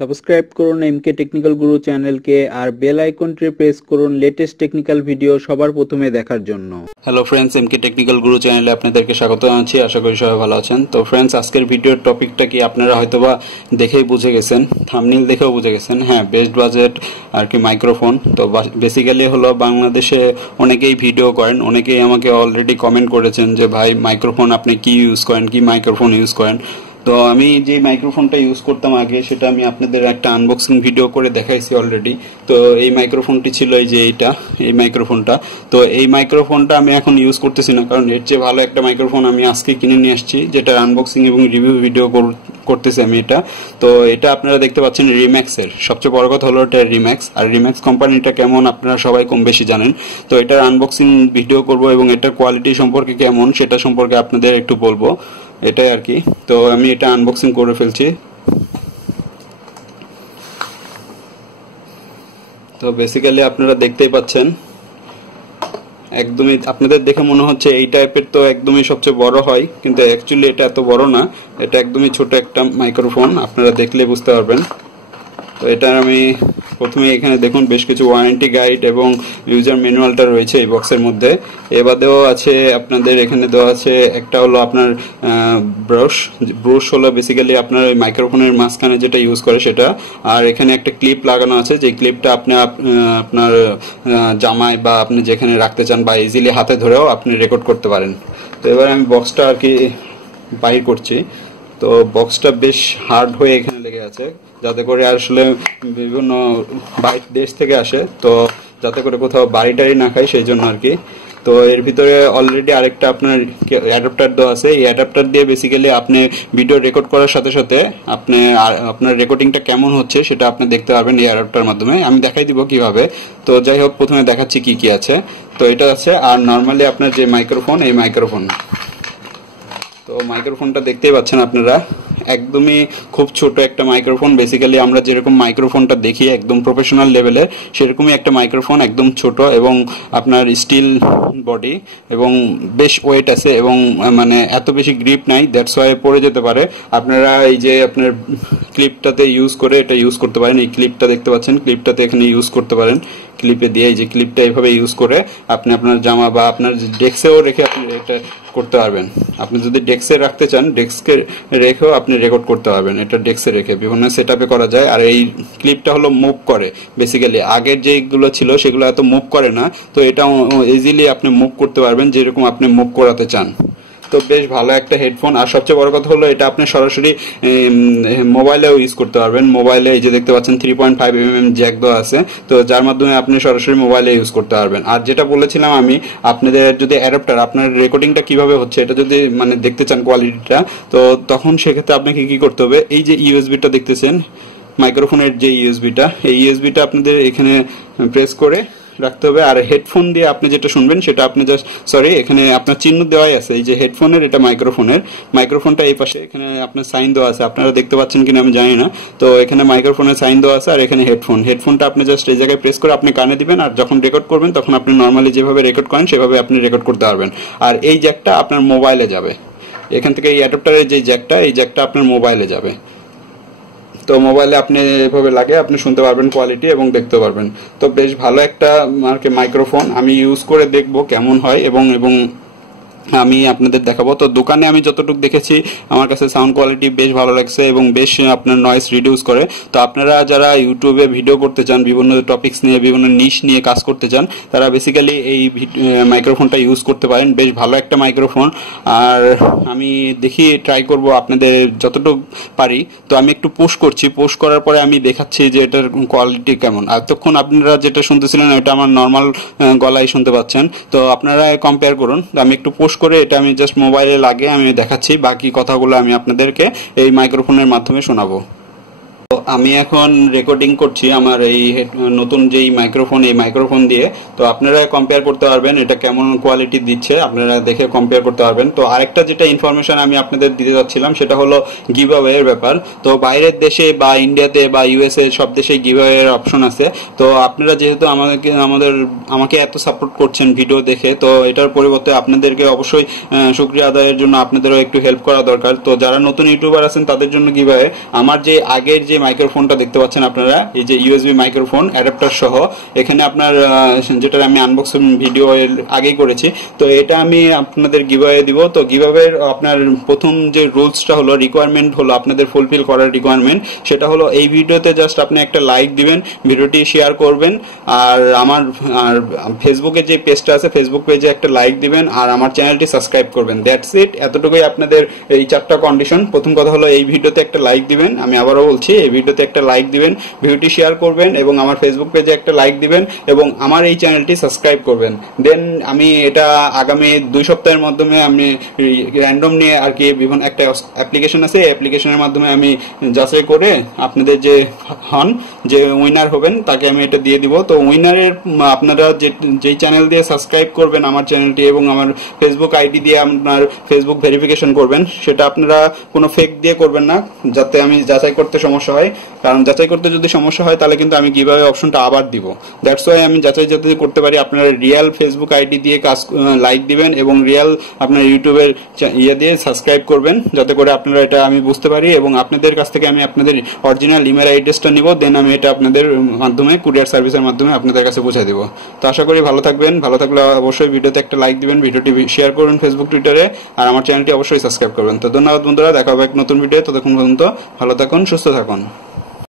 Subscribe করুন এমকে technical গুরু চ্যানেলকে আর bell আইকনটি প্রেস করুন লেটেস্ট টেকনিক্যাল ভিডিও সবার প্রথমে দেখার জন্য। হ্যালো ফ্রেন্ডস, এমকে টেকনিক্যাল গুরু চ্যানেলে আপনাদেরকে স্বাগত জানাচ্ছি। আশা করি সবাই ভালো আছেন। তো ফ্রেন্ডস, আজকের ভিডিওর টপিকটা কি আপনারা হয়তোবা দেখেই বুঝে গেছেন, থাম্বনেল দেখেও বুঝে গেছেন। হ্যাঁ, বেস্ট বাজেট আর কি মাইক্রোফোন। তো বেসিক্যালি হলো বাংলাদেশে অনেকেই ভিডিও করেন, অনেকেই আমাকে অলরেডি কমেন্ট করেছেন যে ভাই মাইক্রোফোন আপনি কি ইউজ করেন, কি মাইক্রোফোন ইউজ করেন। তো আমি যে মাইক্রোফোনটা ইউজ করতাম আগে সেটা আমি আপনাদের একটা আনবক্সিং ভিডিও করে দেখাইছি অলরেডি। তো এই মাইক্রোফোনটি ছিল এই যে এই মাইক্রোফোনটা। তো এই মাইক্রোফোনটা আমি এখন ইউজ করতেছি না, কারণ এর চেয়ে ভালো একটা মাইক্রোফোন আমি আজকে কিনে নিয়ে আসছি, যেটার আনবক্সিং এবং রিভিউ ভিডিও করতেছি আমি এটা। তো এটা আপনারা দেখতে পাচ্ছেন রিম্যাক্সের। সবচেয়ে বড় কথা হলো এটা রিম্যাক্স, আর রিম্যাক্স কোম্পানিটা কেমন আপনারা সবাই কম বেশি জানেন। তো এটার আনবক্সিং ভিডিও করব এবং এটার কোয়ালিটি সম্পর্কে কেমন সেটা সম্পর্কে আপনাদের একটু বলবো, এটাই আর কি। তো আমি এটা আনবক্সিং করে ফেলছি। তো বেসিক্যালি আপনারা দেখতেই পাচ্ছেন, একদমই আপনাদের দেখে মনে হচ্ছে এই টাইপের তো একদমই সবচেয়ে বড় হয়, কিন্তু অ্যাকচুয়ালি এটা এত বড় না, এটা একদমই ছোট একটা মাইক্রোফোন, আপনারা দেখলে বুঝতে পারবেন। তো এটা আমি প্রথমে এখানে দেখুন বেশ কিছু ওয়ারেন্টি গাইড এবং ইউজার ম্যানুয়ালটা রয়েছে এই বক্সের মধ্যে। এবাদেও আছে আপনাদের এখানে দেওয়া আছে একটা হলো আপনার ব্রুশ হলো বেসিক্যালি আপনার ওই মাইক্রোফোনের মাঝখানে যেটা ইউজ করে সেটা। আর এখানে একটা ক্লিপ লাগানো আছে, যে ক্লিপটা আপনি আপনার জামায় বা আপনি যেখানে রাখতে চান বা ইজিলি হাতে ধরেও আপনি রেকর্ড করতে পারেন। তো এবার আমি বক্সটা আর কি বাইর করছি। তো বক্সটা বেশ হার্ড হয়ে এখানে লেগে আছে, যাতে করে আসলে বিভিন্ন বাইরে দেশ থেকে আসে, তো যাতে করে কোথাও বাড়ি টাড়ি না খায় সেই জন্য আর কি। তো এর ভিতরে অলরেডি আরেকটা আপনার অ্যাডাপ্টার দেওয়া আছে। এই অ্যাডাপ্টার দিয়ে বেসিক্যালি আপনি ভিডিও রেকর্ড করার সাথে সাথে আপনি আপনার রেকর্ডিংটা কেমন হচ্ছে সেটা আপনি দেখতে পারবেন এই অ্যাডাপ্টার মাধ্যমে। আমি দেখাই দিব কিভাবে। তো যাই হোক, প্রথমে দেখাচ্ছি কি কি আছে। তো এটা আছে, আর নর্মালি আপনার যে মাইক্রোফোন, এই মাইক্রোফোন। তো মাইক্রোফোনটা দেখতেই পাচ্ছেন আপনারা, একদমই খুব ছোট একটা মাইক্রোফোন। বেসিক্যালি আমরা যেরকম মাইক্রোফোনটা দেখি একদম প্রফেশনাল লেভেলে, সেরকমই একটা মাইক্রোফোন, একদম ছোট এবং আপনার স্টিল বডি এবং বেশ ওয়েট আছে এবং মানে এত বেশি গ্রিপ নাই, দ্যাটস ওয়াই পড়ে যেতে পারে। আপনারা এই যে আপনার ক্লিপটাতে ইউজ করে এটা ইউজ করতে পারেন। এই ক্লিপটা দেখতে পাচ্ছেন, ক্লিপটাতে এখানে ইউজ করতে পারেন। ক্লিপে দিয়ে এই যে ক্লিপটা এইভাবে ইউজ করে আপনি আপনার জামা বা আপনার ডেস্কেও রেখে আপনি এটা করতে পারবেন। আপনি যদি ডেস্কে রাখতে চান, ডেস্কে রেখেও আপনি রেকর্ড করতে পারবেন। এটা ডেস্কে রেখে বিভিন্ন সেটআপে করা যায়। আর এই ক্লিপটা হলো মুভ করে, বেসিক্যালি আগের যেগুলো ছিল সেগুলো এত মুভ করে না। তো এটা ইজিলি আপনি মুভ করতে পারবেন যেরকম আপনি মুভ করাতে চান। তো বেশ ভালো একটা হেডফোন। আর সবচেয়ে বড় কথা হলো এটা আপনি সরাসরি মোবাইলেও ইউজ করতে পারবেন। মোবাইলে এই যে দেখতে পাচ্ছেন 3.5mm জ্যাক দেওয়া আছে, তো যার মাধ্যমে আপনি সরাসরি মোবাইলে ইউজ করতে পারবেন। আর যেটা বলেছিলাম আমি, আপনাদের যদি অ্যাডাপ্টার আপনার রেকর্ডিংটা কিভাবে হচ্ছে এটা যদি মানে দেখতে চান কোয়ালিটিটা, তো তখন সেক্ষেত্রে আপনাকে কি করতে হবে, এই যে ইউএসবিটা দেখতেছেন মাইক্রোফোনের যে ইউএসবিটা, এই ইউএসবিটা আপনাদের এখানে প্রেস করে রাখতে হবে। আর হেডফোন দিয়ে আপনি যেটা শুনবেন সেটা আপনি জাস্ট এখানে আপনার চিহ্ন দেওয়াই আছে, এই যে হেডফোনের, এটা মাইক্রোফোনটা এই পাশে এখানে আপনার সাইন দেওয়া আছে, আপনারা দেখতে পাচ্ছেন কিনা আমি জানি না। তো এখানে মাইক্রোফোনের সাইন দেওয়া আছে, আর এখানে হেডফোনটা আপনি জাস্ট এই জায়গায় প্রেস করে আপনি কানে দিবেন, আর যখন রেকর্ড করবেন তখন আপনি নর্মালি যেভাবে রেকর্ড করেন সেভাবে আপনি রেকর্ড করতে পারবেন। আর এই জ্যাকটা আপনার মোবাইলে যাবে, এখান থেকে এই অ্যাডাপ্টারের যে জ্যাকটা, এই জ্যাকটা আপনার মোবাইলে যাবে। তো মোবাইলে আপনি এভাবে লাগে আপনি শুনতে পারবেন কোয়ালিটি এবং দেখতে পারবেন। তো বেশ ভালো একটা মাইক্রোফোন, আমি ইউজ করে দেখবো কেমন হয় এবং আমি আপনাদের দেখাবো। তো দোকানে আমি যতটুকু দেখেছি আমার কাছে সাউন্ড কোয়ালিটি বেশ ভালো লাগছে এবং বেশ আপনার নয়েজ রিডিউস করে। তো আপনারা যারা ইউটিউবে ভিডিও করতে চান, বিভিন্ন টপিকস নিয়ে, বিভিন্ন নিশ নিয়ে কাজ করতে চান, তারা বেসিক্যালি এই মাইক্রোফোনটা ইউজ করতে পারেন। বেশ ভালো একটা মাইক্রোফোন। আর আমি দেখি ট্রাই করব আপনাদের যতটুকু পারি। তো আমি একটু পোস্ট করছি, পোস্ট করার পরে আমি দেখাচ্ছি যে এটার কোয়ালিটি কেমন। আর তখন আপনারা যেটা শুনতেছিলেন এটা আমার নর্মাল গলায় শুনতে পাচ্ছেন। তো আপনারা কম্পেয়ার করুন। আমি একটু পোস্ট করে এটা আমি জাস্ট মোবাইলে লাগিয়ে আমি দেখাচ্ছি, বাকি কথাগুলো আমি আপনাদেরকে এই মাইক্রোফোনের মাধ্যমে শোনাবো। তো আমি এখন রেকর্ডিং করছি আমার এই নতুন যেই মাইক্রোফোন, এই মাইক্রোফোন দিয়ে। তো আপনারা কম্পেয়ার করতে পারবেন এটা কেমন কোয়ালিটি দিচ্ছে, আপনারা দেখে কম্পেয়ার করতে পারবেন। তো আরেকটা যেটা ইনফরমেশন আমি আপনাদের দিতে যাচ্ছিলাম সেটা হলো গিভঅ্যাওয়ে এর ব্যাপার। তো বাইরের দেশে বা ইন্ডিয়াতে বা ইউএসএ সব দেশে গিভঅ্যাওয়ে এর অপশন আছে। তো আপনারা যেহেতু আমাকে এত সাপোর্ট করছেন ভিডিও দেখে, তো এটার পরিবর্তে আপনাদেরকে অবশ্যই শুকরিয়া আদায়ের জন্য আপনাদেরও একটু হেল্প করা দরকার। তো যারা নতুন ইউটিউবার আছেন তাদের জন্য গিভঅ্যাওয়ে, আমার যে আগের যে যে মাইক্রোফোনটা দেখতে পাচ্ছেন আপনারা, এই যে ইউএসবি মাইক্রোফোন অ্যাডাপ্টার সহ, এখানে আপনার যেটা আমি আনবক্সিং ভিডিও এর আগেই করেছি, তো এটা আমি আপনাদের গিভঅ্যাওয়ে দিব। তো গিভঅ্যাওয়ের আপনার প্রথম যে রুলসটা হলো, রিকোয়ারমেন্ট হলো আপনাদের ফুলফিল করার রিকোয়ারমেন্ট, সেটা হলো এই ভিডিওতে জাস্ট আপনি একটা লাইক দিবেন, ভিডিওটি শেয়ার করবেন, আর আমার ফেসবুকে যে পেজটা আছে ফেসবুক পেজে একটা লাইক দিবেন, আর আমার চ্যানেলটি সাবস্ক্রাইব করবেন। দ্যাটস ইট, এতটুকুই আপনাদের এই 4টা কন্ডিশন। প্রথম কথা হলো এই ভিডিওতে একটা লাইক দিবেন, আমি আবারও বলছি এই ভিডিওতে একটা লাইক দিবেন, ভিডিওটি শেয়ার করবেন এবং আমার ফেসবুক পেজে একটা লাইক দিবেন এবং আমার এই চ্যানেলটি সাবস্ক্রাইব করবেন। দেন আমি এটা আগামী 2 সপ্তাহের মাধ্যমে আমি র্যান্ডম নিয়ে আর কি বিভিন্ন একটা অ্যাপ্লিকেশন আছে, এই অ্যাপ্লিকেশনের মাধ্যমে আমি যাচাই করে আপনাদের যে হন যে উইনার হবেন তাকে আমি এটা দিয়ে দিব। তো উইনারের আপনারা যেই চ্যানেল দিয়ে সাবস্ক্রাইব করবেন আমার চ্যানেলটি এবং আমার ফেসবুক আইডি দিয়ে আপনার ফেসবুক ভেরিফিকেশন করবেন, সেটা আপনারা কোনো ফেক দিয়ে করবেন না, যাতে আমি যাচাই করতে সমস্যা হয়। কারণ যাচাই করতে যদি সমস্যা হয় তাহলে কিন্তু আমি গিভঅ্যাওয়ে অপশনটা আবার দিব। দ্যাটস ওয়াই আমি যাচাই যাতে করতে পারি আপনারা রিয়েল ফেসবুক আইডি দিয়ে লাইক দিবেন এবং রিয়েল আপনার ইউটিউবের দিয়ে সাবস্ক্রাইব করবেন, যাতে করে আপনারা এটা আমি বুঝতে পারি এবং আপনাদের কাছ থেকে আমি আপনাদের অরিজিনাল ইমেল অ্যাড্রেসটা নিব। দেন আমি এটা আপনাদের মাধ্যমে কুরিয়ার সার্ভিসের মাধ্যমে আপনাদের কাছে পৌঁছে দিব। তো আশা করি ভালো থাকবেন, ভালো থাকলে অবশ্যই ভিডিওতে একটা লাইক দিবেন, ভিডিওটি শেয়ার করবেন ফেসবুক টুইটারে, আর আমার চ্যানেলটি অবশ্যই সাবস্ক্রাইব করবেন। তো ধন্যবাদ বন্ধুরা, দেখা হবে এক নতুন ভিডিও, ততক্ষণ পর্যন্ত ভালো থাকুন, সুস্থ থাকুন।